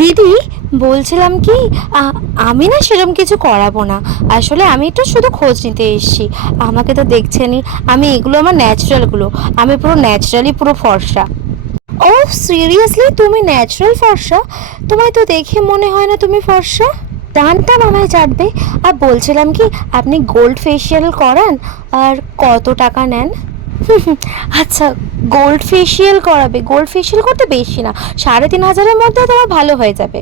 দিদি বলছিলাম কি, আমি না সেরকম কিছু করাবো না। আসলে আমি একটু শুধু খোঁজ নিতে এসেছি। আমাকে তো দেখছেনই, আমি এগুলো আমার ন্যাচারালগুলো, আমি পুরো ন্যাচারালি পুরো ফর্সা। ও সিরিয়াসলি, তুমি ন্যাচারাল ফর্সা? তোমায় তো দেখে মনে হয় না তুমি ফর্সা। ডানটা মামায় চাটবে। আর বলছিলাম কি, আপনি গোল্ড ফেসিয়াল করান? আর কত টাকা নেন? আচ্ছা, গোল্ড ফেসিয়াল করাবে? গোল্ড ফেসিয়াল করতে বেশি না, 3,500-এর মধ্যে তোমার ভালো হয়ে যাবে।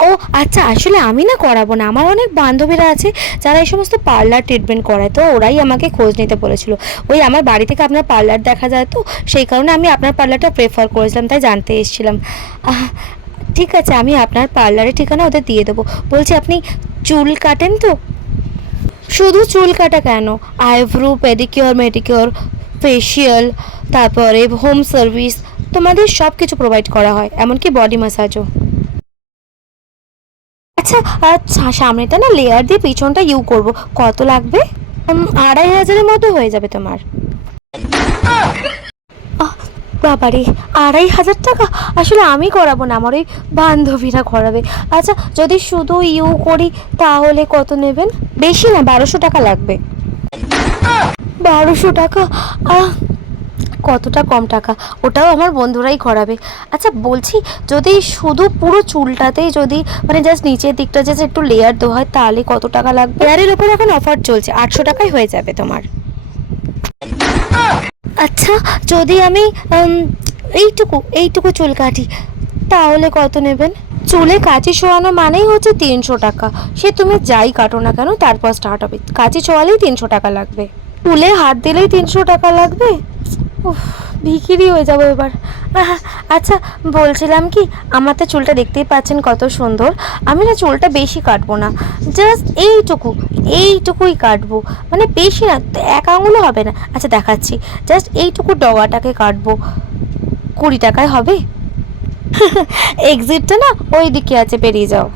ও আচ্ছা, আসলে আমি না করাবো না, আমার অনেক বান্ধবীরা আছে যারা এই সমস্ত পার্লার ট্রিটমেন্ট করায়, তো ওরাই আমাকে খোঁজ নিতে বলেছিল। ওই আমার বাড়ি থেকে আপনার পার্লার দেখা যায়, তো সেই কারণে আমি আপনার পার্লারটা প্রেফার করেছিলাম, তাই জানতে এসেছিলাম। ঠিক আছে, আমি আপনার পার্লারের ঠিকানা ওদের দিয়ে দেবো। বলছি, আপনি চুল কাটেন তো? শুধু চুল কাটা কেন, আইব্রো, পেডিকিওর, মেডিকিওর, ফেসিয়াল, তারপরে হোম সার্ভিস, তোমাদের সব কিছু প্রোভাইড করা হয়, এমনকি বডি ম্যাসাজও। আচ্ছা আচ্ছা, সামনেটা না লেয়ার দিয়ে পিছনটা ইউ করব, কত লাগবে? 2,500-এর মতো হয়ে যাবে তোমার। বাবারে, 2,500 টাকা? আসলে আমি করাবো না, আমার ওই বান্ধবীরা করাবে। আচ্ছা, যদি শুধু ইউ করি তাহলে কত নেবেন? বেশি না, 1,200 টাকা লাগবে। 1,200 টাকা? আহ কতটা কম টাকা, ওটাও আমার বন্ধুরাই করাবে। আচ্ছা বলছি, যদি শুধু পুরো চুলটাতেই যদি মানে জাস্ট নিচের দিকটা জাস্ট একটু লেয়ার দেওয়া হয় তাহলে কত টাকা লাগবে? লেয়ারের ওপর এখন অফার চলছে, 800 টাকায় হয়ে যাবে তোমার। আচ্ছা, যদি আমি এইটুকু এইটুকু চুল কাটি তাহলে কত নেবেন? চুলে কাঁচি ছোঁয়ানো মানেই হচ্ছে 300 টাকা। সে তুমি যাই কাটো না কেন, তারপর স্টার্ট হবে। কাঁচি ছোঁয়ালেই 300 টাকা লাগবে, চুলে হাত দিলেই 300 টাকা লাগবে। উফ, ভিখিরি হয়ে যাবো এবার। আচ্ছা বলছিলাম কি, আমার তো চুলটা দেখতেই পাচ্ছেন কত সুন্দর। আমি না চুলটা বেশি কাটবো না, জাস্ট এইটুকুই কাটবো, মানে বেশি না, 1 আঙুলও হবে না। আচ্ছা দেখাচ্ছি, জাস্ট এইটুকু ডগাটাকে কাটবো। 20 টাকায় হবে? এক্সিটটা না ওই দিকে আছে, বেরিয়ে যাও।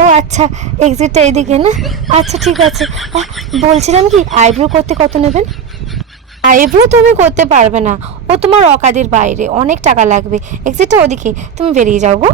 ও আচ্ছা, এক্সিটটা এইদিকে না? আচ্ছা ঠিক আছে। বলছিলাম কি, আইব্রো করতে কত নেবেন? আইব্রো তুমি করতে পারবে না, ও তোমার অকাদের বাইরে, অনেক টাকা লাগবে। এক্সিটটা ওদিকে, তুমি বেরিয়ে যাও গো।